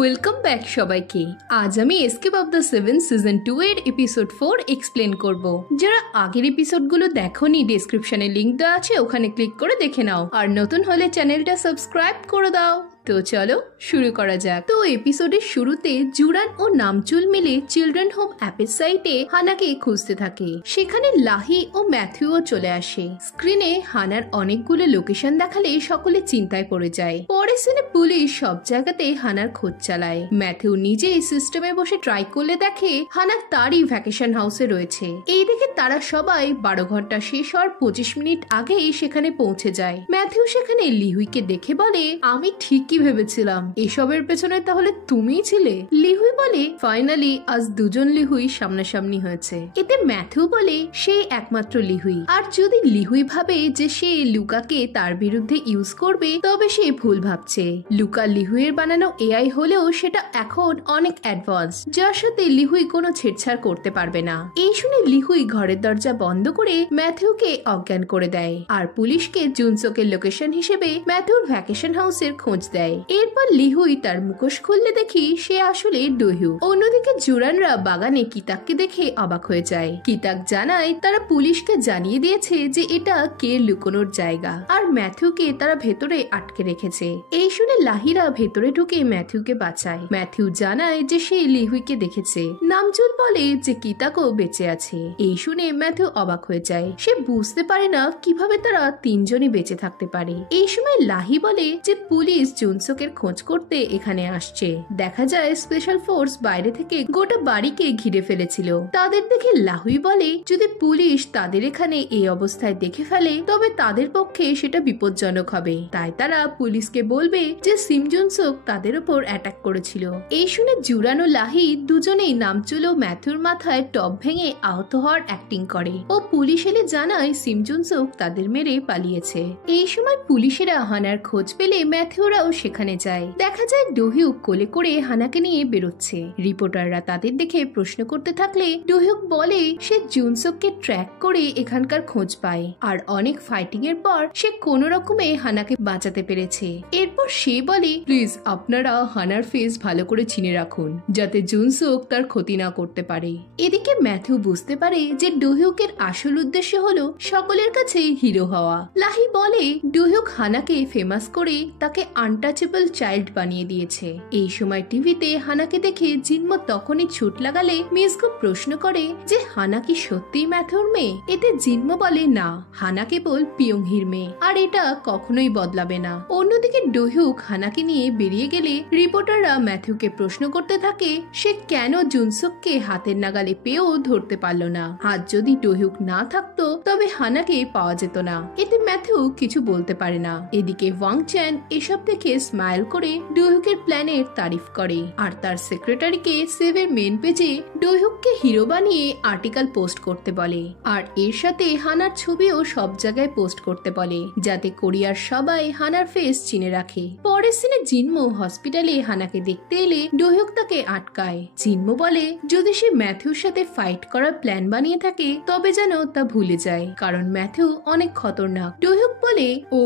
Welcome back সবাইকে। আজ আমি escape of the seven season 2 এর এপিসোড 4 এক্সপ্লেন করব। যারা আগের এপিসোডগুলো দেখোনি, ডেসক্রিপশনে লিংক দেওয়া আছে, ওখানে ক্লিক করে দেখে নাও। আর নতুন হলে চ্যানেলটা সাবস্ক্রাইব করে দাও। তো চলো শুরু করা যাক। তো এপিসোডের শুরুতে জুরান ও নামচুল মিলে চিলড্রেন হোম অ্যাপের সাইটে হানাকে খুঁজতে থাকে। সেখানে লাহি ও ম্যাথিউও চলে আসে। স্ক্রিনে হানার অনেকগুলো লোকেশন দেখালে সকলে চিন্তায় পড়ে যায়। পরে সিনে পুলিশ সব জায়গাতে হানার খোঁজ চালায়। ম্যাথিউ নিজে সিস্টেমে বসে ট্রাই করলে দেখে হানা তারই ভ্যাকেশন হাউসে রয়েছে। এই দেখে তারা সবাই 12 ঘন্টা শেষ হওয়ার 25 মিনিট আগেই সেখানে পৌঁছে যায়। ম্যাথিউ সেখানে লিহুইকে দেখে বলে, আমি ঠিকই ভেবেছিলাম এসবের পেছনে তাহলে তুমিই ছিলে। লিহুই বলে, ফাইনালি আজ দুজন লিহুই সামনাসামনি হয়েছে। এতে ম্যাথিউ বলে, সেই একমাত্র লিহুই। আর যদি লিহুই ভাবে যে সে লুকাকে তার বিরুদ্ধে ইউজ করবে, তবে সে ভুল ভাবছে। লুকা লিহুইয়ের বানানো এআই হলেও সেটা এখন অনেক অ্যাডভান্স, যার সাথে লিহুই কোনো ছেড়ছাড় করতে পারবে না। এই শুনে লিহুই ঘরের দরজা বন্ধ করে ম্যাথিউকে অজ্ঞান করে দেয় আর পুলিশকে জুনসোকের লোকেশন হিসেবে ম্যাথিউর ভ্যাকেশন হাউসের খোঁজ দেয়। এরপর লিহুই তার মুখোশ খুললে দেখি সে আসলে ডোহিউ। অন্যদিকে জুরানরা বাগানে কিতাককে দেখে অবাক হয়ে যায়। কিতাক জানায় তারা পুলিশকে জানিয়ে দিয়েছে যে এটা কে লুকোনোর জায়গা, আর ম্যাথিউকে তারা ভেতরে আটকে রেখেছে। এই শুনে লাহিরা ভেতরে ঢুকে ম্যাথিউকে বাঁচায়। ম্যাথিউ জানায় যে সে লিহুইকে দেখেছে। নামচুল বলে যে কিতাকও বেঁচে আছে। এই শুনে ম্যাথিউ অবাক হয়ে যায়। সে বুঝতে পারে না কিভাবে তারা তিনজনই বেঁচে থাকতে পারে। এই সময় লাহি বলে যে পুলিশ জুনসোকের খোঁজ করতে এখানে আসছে। দেখা যায় স্পেশাল ফোর্স বাইরে থেকে গোটা বাড়িকে ঘিরে ফেলেছিল। তাদের দেখে লাহুই বলে, যদি পুলিশ তাদের এখানে এই অবস্থায় দেখে ফেলে তবে তাদের পক্ষে সেটা বিপজ্জনক হবে। তাই তারা পুলিশকে বলবে যে সিম জুনসোক তাদের উপর অ্যাটাক করেছিল। এই শুনে জুরান ও লাহি দুজনেই নামচুল ও ম্যাথিউর মাথায় টপ ভেঙে আহত হওয়ার অ্যাক্টিং করে ও পুলিশ এলে জানায় সিম জুনসোক তাদের মেরে পালিয়েছে। এই সময় পুলিশেরা হানার খোঁজ পেলে ম্যাথিউরাও সেখানে যায়। দেখা যায় ডোহিউক কোলে করে হানাকে নিয়ে বেরোচ্ছে। রিপোর্টাররা তাদের দেখে প্রশ্ন করতে থাকলে ডোহিউক বলে সে জুনসোককে ট্র্যাক করে এখানকার খোঁজ পায় আর অনেক ফাইটিং এর পর সে কোনো রকমে হানাকে বাঁচাতে পেরেছে। এরপর সে বলে, প্লিজ আপনারা হানার ফেস ভালো করে চিনে রাখুন যাতে জুনসোক তার ক্ষতি না করতে পারে। এদিকে ম্যাথিউ বুঝতে পারে যে ডোহিউকের আসল উদ্দেশ্য হলো সকলের কাছে হিরো হওয়া। লাহি বলে ডোহিউক হানাকে ফেমাস করে তাকে আনটাচেবল চাইল্ড বানিয়ে দিয়েছে। এই সময় টিভিতে হানাকে দেখে জিনমো তখনই ছুট লাগালে মিজগো প্রশ্ন করে যে হানা কি সত্যিই ম্যাথিউর মেয়ে? এতে জিনমো বলে, না, হানা কেবল পিয়ংহির মেয়ে আর এটা কখনোই বদলাবে না। অন্যদিকে ডোহিউক হানাকে নিয়ে বেরিয়ে গেলে রিপোর্টাররা ম্যাথিউকে প্রশ্ন করতে থাকে সে কেন জুনসোককে হাতের নাগালে পেয়েও ধরতে পারল না। হাত যদি ডোহিউক না থাকতো তবে হানাকে পাওয়া যেত না। এতে ম্যাথিউ কিছু বলতে পারে না। এদিকে ওয়াং চ্যান এসব দেখে স্মাইল করে ডোহিউকের প্ল্যানের তারিফ করে আর তার সেক্রেটারিকে সেভের মেন পেজে ডোহিউককে হিরো বানিয়ে আর্টিকেল পোস্ট করতে বলে আর এর সাথে হানার ছবিও সব জায়গায় পোস্ট করতে বলে যাতে কোরিয়ার সবাই হানার ফেস চিনে রাখে। পরের সিনে জিনমো হসপিটালে হানাকে দেখতে এলে ডোহিউক তাকে আটকায়। জিনমো বলে যদি সে ম্যাথিউর সাথে ফাইট করার প্ল্যান বানিয়ে থাকে তবে যেন তা ভুলে যায়, কারণ ম্যাথিউ অনেক খতরনাক। ডোহিউক বলে, ও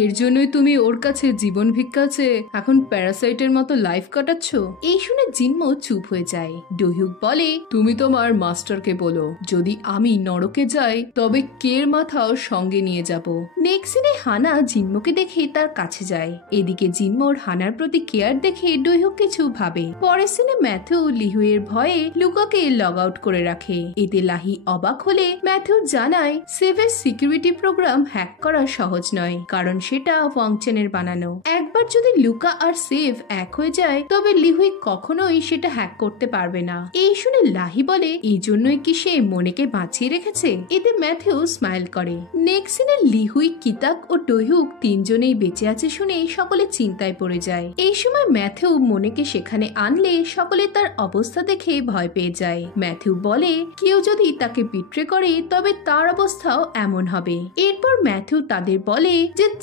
এর জন্যই তুমি ওর কাছে জীবন ভিক্ষা চেয়ে এখন প্যারাসাইটের মতো লাইফ কাটাচ্ছ? এই শুনে জিনমো চুপ হয়ে যায়। ডোহিউক বলে, তুমি তোমার মাস্টারকে বলো যদি আমি নরকে যাই তবে কের মাথাও সঙ্গে নিয়ে যাব। নেক্সট সিনে হানা জিনমোকে দেখে তার কাছে যায়। এদিকে জিনমোর হানার প্রতি কেয়ার দেখে ডোহিউক কিছু ভাবে। পরের সিনে ম্যাথিউ লিহুয়ের ভয়ে লুকাকে লগ আউট করে রাখে। এতে লাহি অবাক হলে ম্যাথিউ জানায় সেভের সিকিউরিটি প্রোগ্রাম হ্যাক করা সহজ নয়, কারণ সেটা ওয়াং চ্যানের বানানো। একবার যদি লুকা আর সেভ এক হয়ে যায় তবে লিহুই কখনোই সেটা হ্যাক করতে পারবে না। এই শুনে লাহি বলে, এই জন্যই কি সে মনেকে বাঁচিয়ে রেখেছে? এতে ম্যাথিউ স্মাইল করে। নেক্সট সিনে লিহুই, কিতাক ও ডোহিউক তিনজনেই বেঁচে আছে শুনে সকলে চিন্তায় পড়ে যায়। এই সময় ম্যাথিউ মনেকে সেখানে আনলে সকলে তার অবস্থা দেখে ভয় পেয়ে যায়। ম্যাথিউ বলে কেউ যদি তাকে বিট্রে করে তবে তার অবস্থাও এমন হবে। এরপর ম্যাথিউ তাদের বলে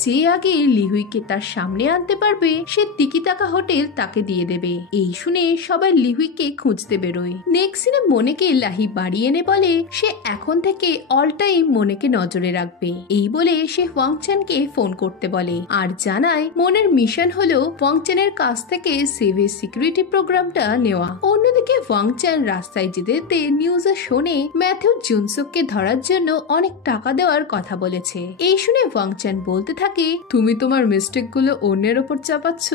যে আগে লিহুইকে তার সামনে আনতে জানতে পারবে সে তিকিতাকা হোটেল তাকে দিয়ে দেবে। এই শুনে সবাই লিহুইকে খুঁজতে বেরোয়। নেক্সট সিনে মনেকে লাহি বাড়ি এনে বলে সে এখন থেকে অল টাইম মনেকে নজরে রাখবে। এই বলে সে ওয়াংচানকে ফোন করতে বলে আর জানায় মনের মিশন হলো ওয়াংচানের কাছ থেকে সেভের সিকিউরিটি প্রোগ্রামটা নেওয়া। অন্যদিকে ওয়াংচান রাস্তায় যেতে যেতে নিউজে শোনে ম্যাথিউ জুনসুককে ধরার জন্য অনেক টাকা দেওয়ার কথা বলেছে। এই শুনে ওয়াংচান বলতে থাকে তুমি তোমার মিস্টেক গুলো অন্যের ওপর চাপাচ্ছ।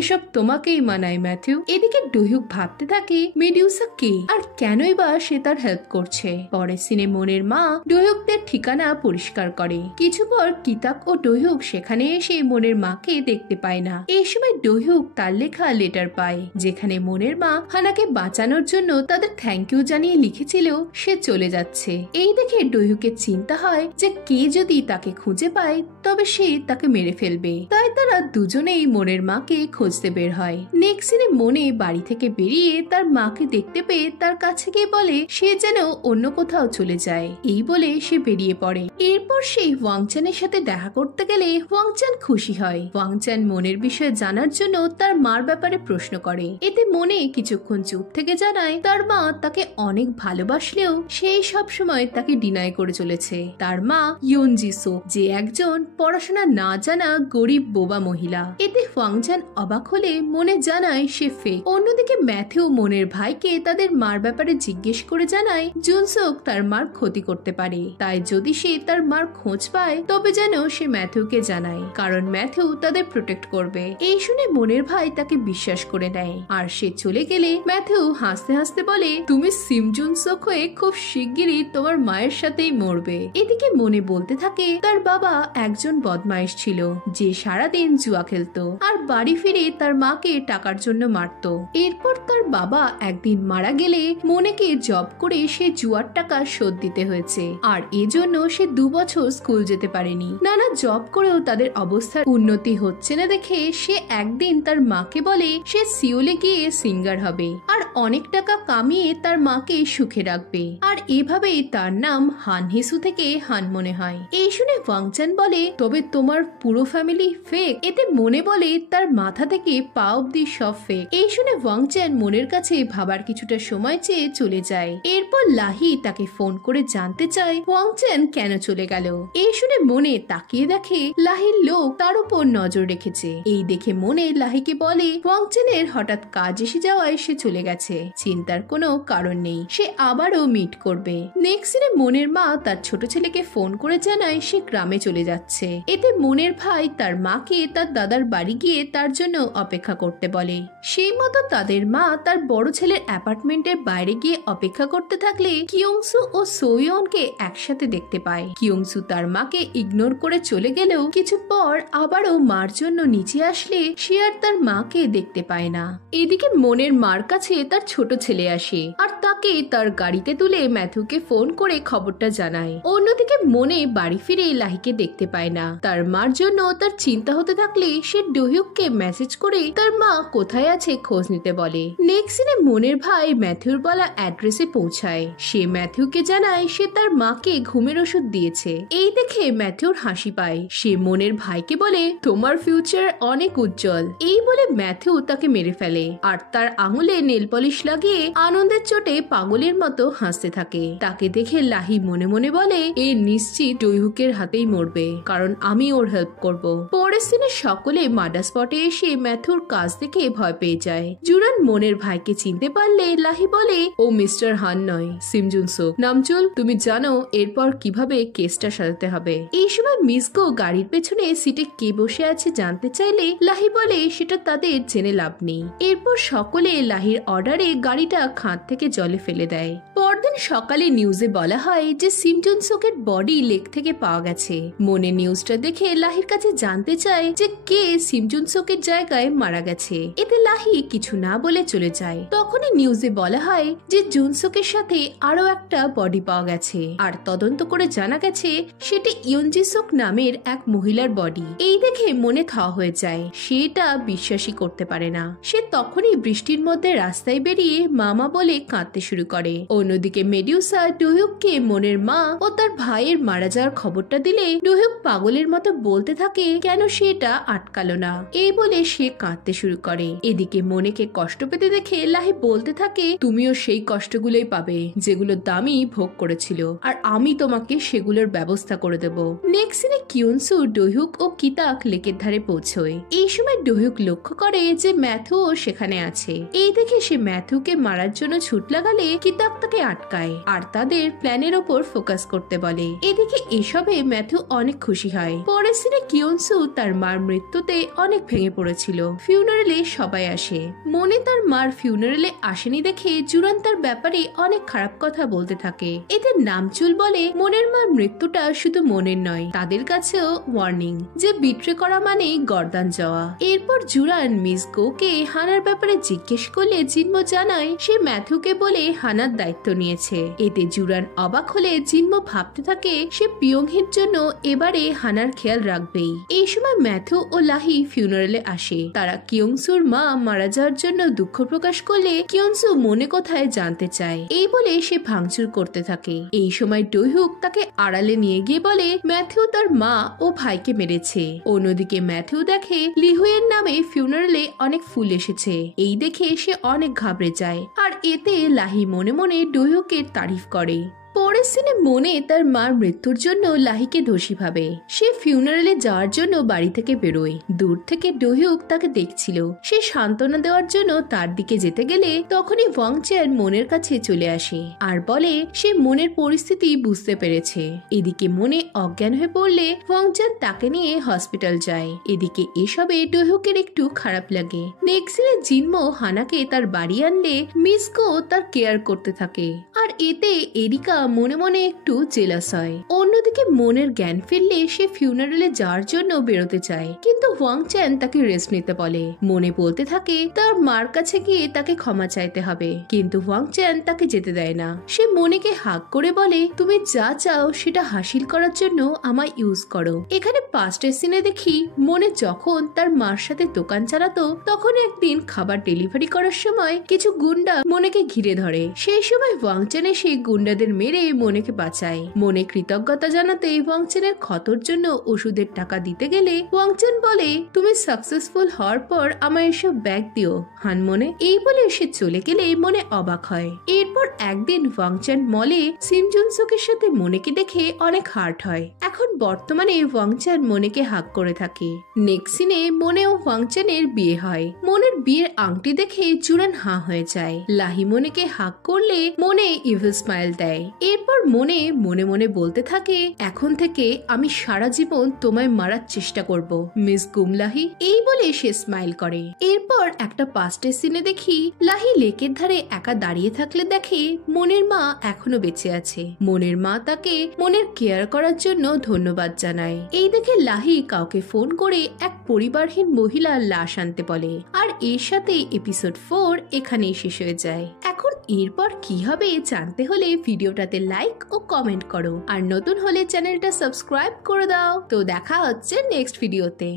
এসব তোমাকেই মানায় ম্যাথিউ। এদিকে ডোহুক ভাবতে থাকে মেডিউসা কে আর কেনই বা সে তার হেল্প করছে। পরের সিনে মনের মা ডোহুকদের ঠিকানা পরিষ্কার করে। কিছু পর কিতাক ও ডোহুক সেখানে এসে মনের মাকে দেখতে পায় না। এই সময় ডোহুক তার লেখা লেটার পায় যেখানে মনের মা হানাকে বাঁচানোর জন্য তাদের থ্যাংক ইউ জানিয়ে লিখেছিল সে চলে যাচ্ছে। এই দেখে ডোহুকের চিন্তা হয় যে কে যদি তাকে খুঁজে পায় তবে সে তাকে মেরে ফেলবে। তাই তারা দুজনেই মনের মাকে খুঁজতে বের হয়। নেক্সট সিনে মনে বাড়ি থেকে বেরিয়ে তার মাকে দেখতে পেয়ে তার কাছে গিয়ে বলে সে যেন অন্য কোথাও চলে যায়। এই বলে সে বেরিয়ে পড়ে। এরপর সে ওয়াংচানের সাথে দেখা করতে গেলে ওয়াংচান খুশি হয়। ওয়াংচান মনের বিষয়ে জানার জন্য তার মার ব্যাপারে প্রশ্ন করে। এতে মনে কিছুক্ষণ চুপ থেকে জানায় তার মা তাকে অনেক ভালোবাসলেও সেই সব সময় তাকে ডিনাই করে চলেছে। তার মা ইয়নজি সো যে একজন পড়াশোনা না জানা গরিব বোবা মহিলা। এতে ওয়াংচান অবাক হলে মনে জানায় সে ফেক। অন্যদিকে ম্যাথিউ মনের ভাইকে তাদের মার ব্যাপারে জিজ্ঞেস করে জানায় জুনসুক তার মার ক্ষতি করতে পারে, তাই যদি সে তার মার খোঁজ পায় তবে যেন সে ম্যাথিউকে জানায়, কারণ ম্যাথিউ তাদের প্রোটেক্ট করবে। এই শুনে মনের ভাই তাকে বিশ্বাস করে নেয় আর সে চলে গেলে ম্যাথিউ হাসতে হাসতে বলে তুমি সিম জুনসুক হয়ে খুব শিগগিরই তোমার মায়ের সাথেই মরবে। এদিকে মনে বলতে থাকে তার বাবা একজন বদমাইশ ছিল যে সারাদিন জুয়া খেলতো আর বাড়ি ফিরে তার মাকে টাকার জন্য মারতো। এরপর তার বাবা একদিন মারা গেলে মনেকে জব করে সে জুয়ার টাকা শোধ দিতে হয়েছে আর এজন্য সে 2 বছর স্কুল যেতে পারেনি। নানা জব করেও তাদের অবস্থার উন্নতি হচ্ছে না দেখে সে একদিন তার মাকে বলে সে সিওলে গিয়ে সিঙ্গার হবে আর অনেক টাকা কামিয়ে তার মাকে সুখে রাখবে। আর এভাবেই তার নাম হান হিসু থেকে হান মনে হয়। এই শুনে ওয়াংচান বলে তবে তোমার পুরো ফ্যামিলি ফেক। এতে মনে বলে তার মাথা থেকে পা অব্দি সব ফেক। এই শুনে ওয়াংচান মনের কাছে ভাবার কিছুটা সময় চেয়ে চলে যায়। এরপর লাহি তাকে ফোন করে জানতে চায় ওয়াংচান কেন চলে গেল। এই শুনে মনে তাকিয়ে দেখে লাহির লোক তার উপর নজর রেখেছে। এই দেখে মনে লাহিকে বলে ওয়াংচানের হঠাৎ কাজ এসে যাওয়ায় সে চলে গেছে, চিন্তার কোনো কারণ নেই, সে আবারও মিট করবে। নেক্সট সিনে মনের মা তার ছোট ছেলেকে ফোন করে জানায় সে গ্রামে চলে যাচ্ছে। এতে মনের ভাই তার মাকে তার দাদার বাড়ি গিয়ে তার জন্য অপেক্ষা করতে বলে। সেই মতো তাদের মা তার বড় ছেলের অ্যাপার্টমেন্টের বাইরে গিয়ে অপেক্ষা করতে থাকলে কিয়ংসু ও সোয়নকে একসাথে দেখতে পায়। কিয়ংসু তার মাকে ইগনোর করে চলে গেলেও কিছু পর আবারও মার জন্য নিচে আসলে সে আর তার মাকে দেখতে পায় না। এদিকে মনের মার কাছে তার ছোট ছেলে আসে আর তাকে তার গাড়িতে তুলে ম্যাথিউকে ফোন করে খবরটা জানায়। অন্যদিকে মনে বাড়ি ফিরে লাহিকে দেখতে পায় না। তার মার জন্য তার চিন্তা হতে থাকলে সে ডোহুককে মেসেজ করে তার মা কোথায় আছে খোঁজ নিতে বলে। নেক্সট সিনে মনের ভাই ম্যাথিউর বলা অ্যাড্রেসে পৌঁছায়। সে ম্যাথিউকে জানায় সে তার মাকে ঘুমের ওষুধ দিয়েছে। এই দেখে ম্যাথিউর হাসি পায়। সে মনের ভাইকে বলে তোমার ফিউচার অনেক উজ্জ্বল। এই বলে ম্যাথিউ তাকে মেরে ফেলে আর তার আঙুলে নেল পলিশ লাগিয়ে আনন্দের চোটে পাগলের মতো হাসতে থাকে। তাকে দেখে লাহি মনে মনে বলে এ নিশ্চিত ডোহুকের হাতেই মরবে, কারণ আমি ওর হেল্প করব। পরের দিনে সকলে মার্ডার স্পটে এসে ম্যাথিউর কাজ দেখে ভয় পেয়ে যায়। জুরান মনের ভাইকে চিনতে পারলে লাহি বলে ও মিস্টার হান নয়, সিম জুনসুক। নামচুল তুমি জানো এরপর কিভাবে কেসটা সাজাতে হবে। এই সময় মিসগো গাড়ির পেছনে সিটে কে বসে আছে জানতে চাইলে লাহি বলে সেটা তাদের জেনে লাভ নেই। এরপর সকলে লাহির অর্ডারে গাড়িটা খাদ থেকে জলে ফেলে দেয়। পরদিন সকালে নিউজে বলা হয় যে সিম জুনসুকের বডি লেক থেকে পাওয়া গেছে। মনে নিউজটা দেখে লাহির কাছে জানতে চায় যে কে সিম জুনসুকের জায়গায় মারা গেছে। এতে লাহি কিছু না বলে চলে যায়। তখনই নিউজে বলা হয় যে জুনসুকের সাথে আরো একটা বডি পাওয়া গেছে আর তদন্ত করে জানা গেছে সেটি ইয়নজিসুক নামের এক মহিলার বডি। এই দেখে মনে থ হয়ে যায়, সেটা বিশ্বাসই করতে পারে না। সে তখনই বৃষ্টির মধ্যে রাস্তায় বেরিয়ে মামা বলে কাঁদতে শুরু করে। অন্যদিকে মেডিউসা ডোহিউককে মনের মা ও তার ভাইয়ের মারা যাওয়ার খবরটা দিলে ডোহিউক পাগলের মতো বলতে থাকে কেন সে এটা আটকালো না, এই বলে সে কাঁদতে শুরু করে। এদিকে মনেকে কষ্ট পেতে দেখে লাহি বলতে থাকে তুমিও সেই কষ্টগুলোই পাবে যেগুলো দামি ভোগ করেছিল, আর আমি তোমাকে সেগুলোর ব্যবস্থা করে দেব। নেক্সট সিনে কিউনসু, ডোহিউক ও কিতাক লেকের ধারে পৌঁছয়। এই সময় ডোহিউক লক্ষ্য করে যে ম্যাথুও সেখানে আছে। এই দেখে সে ম্যাথুকে মারার জন্য ছুট লাগালে কিতাক তাকে আটকায় আর তাদের প্ল্যানের ওপর ফোকাস করতে বলে। এদিকে এসবে ম্যাথু অনেক খুশি হয়। পরের সিনে কিউনসু তার মার মৃত্যুতে অনেক ভেঙে পড়েছিল। ফিউনারেলে সবাই আসে। মনে তার মার ফিউনারেলে আসেনি দেখে জুরান তার ব্যাপারে অনেক খারাপ কথা বলতে থাকে। এতে নামচুল বলে মনের মার মৃত্যুটা শুধু মনের নয়, তাদের কাছেও ওয়ার্নিং যে বিট্রে করা মানে গর্দান যাওয়া। এরপর জুরান মিস গোকে হানার ব্যাপারে জিজ্ঞেস করলে জিনমো জানায় সে ম্যাথুকে বলে হানার দায়িত্ব নিয়েছে। এতে জুরান অবাক হলে জিনমো ভাবতে থাকে সে পিয়ংহির জন্য এবারে হানার খেয়াল রাখবেই। এই সময় ম্যাথু ও লাহি ফিউনারেলে আসে। তারা কিয়ংসুর মা মারা যাওয়ার জন্য দুঃখ প্রকাশ করলে কিয়ংসু মনে কোথায় জানতে চায়, এই বলে সে ভাঙচুর করতে থাকে। এই সময় ডোহিউক তাকে আড়ালে নিয়ে গিয়ে বলে ম্যাথু তার মা ও ভাইকে মেরেছে। অন্যদিকে ম্যাথু দেখে লিহুয়ের নামে ফিউনারেলে অনেক ফুল এসেছে। এই দেখে সে অনেক ঘাবড়ে যায় আর এতে লাহি মনে মনে ডোহিউকের তারিফ করে। পরের সিনে মনে তার মার মৃত্যুর জন্য লাহিকে দোষী ভাবে। সে ফিউনারেলে যাওয়ার জন্য বাড়ি থেকে বেরোয়। দূর থেকে ডোহিউক তাকে দেখছিল। সে সান্ত্বনা দেওয়ার জন্য তার দিকে যেতে গেলে তখনই ওয়াংচ্যান মনের কাছে চলে আসে আর বলে সে মনের পরিস্থিতি বুঝতে পেরেছে। এদিকে মনে অজ্ঞান হয়ে পড়লে ওয়াংচ্যান তাকে নিয়ে হসপিটাল যায়। এদিকে এসবে ডোহিউকের একটু খারাপ লাগে। নেক্সট সিনে জিনমো হানাকে তার বাড়ি আনলে মিসকো তার কেয়ার করতে থাকে আর এতে এরিকা মনে মনে একটু জেলাস হয়। অন্যদিকে মনের জ্ঞান ফিরলে সে ফিউনারেলে যাওয়ার জন্য বেরোতে চায়, কিন্তু ওয়াংচ্যান তাকে রেস্ট নিতে বলে। মনে বলতে থাকে তার মার কাছে গিয়ে তাকে ক্ষমা চাইতে হবে, কিন্তু ওয়াংচ্যান তাকে যেতে দেয় না। সে মনেকে হাক করে বলে তুমি যা চাও সেটা হাসিল করার জন্য আমায় ইউজ করো। এখানে পাস্টের সিনে দেখি মনে যখন তার মার সাথে দোকান চালাতো তখন একদিন খাবার ডেলিভারি করার সময় কিছু গুন্ডা মনেকে ঘিরে ধরে। সেই সময় ওয়াংচ্যান এসে গুন্ডাদের মেরে মনেকে বাঁচায়। মনে কৃতজ্ঞতা জানাতে ওয়াংচ্যানের ক্ষতর জন্য ওষুধের টাকা দিতে গেলে ওয়াংচ্যান বলে তুমি সাকসেসফুল হওয়ার পর আমায় এসব ব্যাগ দিও হান মনে, এই বলে সে চলে গেলে মনে অবাক হয়। এরপর একদিন ওয়াংচ্যান মলে সিমজুনসুকের সাথে মনেকে দেখে অনেক হার্ট হয়। এখন বর্তমানে ওয়াংচ্যান মনেকে হাক করে থাকে। নেক্সট সিনে মনে ও ওয়াংচ্যানের বিয়ে হয়। মনের বিয়ের আংটি দেখে জুরান হাঁ হয়ে যায়। লাহি মনেকে হাক করলে মনে ইভিল স্মাইল দেয়। এরপর মনে মনে মনে বলতে থাকে এখন থেকে আমি সারা জীবন তোমায় মারার চেষ্টা করব মিস গুমলাহি, এই বলে সে স্মাইল করে। এরপর একটা পাস্টের সিনে দেখি লাহি লেকের ধারে একা দাঁড়িয়ে থাকলে দেখে মনের মা এখনো বেঁচে আছে। মনের মা তাকে মনের কেয়ার করার জন্য ধন্যবাদ জানায়। এই দেখে লাহি কাউকে ফোন করে এক পরিবারহীন মহিলার লাশ আনতে বলে। আর এর সাথে এপিসোড 4 এখানেই শেষ হয়ে যায়। এখন এরপর কি হবে জানতে হলে ভিডিওটাতে লাইক ও কমেন্ট করো আর নতুন হলে চ্যানেলটা সাবস্ক্রাইব করে দাও। তো দেখা হচ্ছে নেক্সট ভিডিওতে।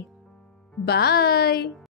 বাই।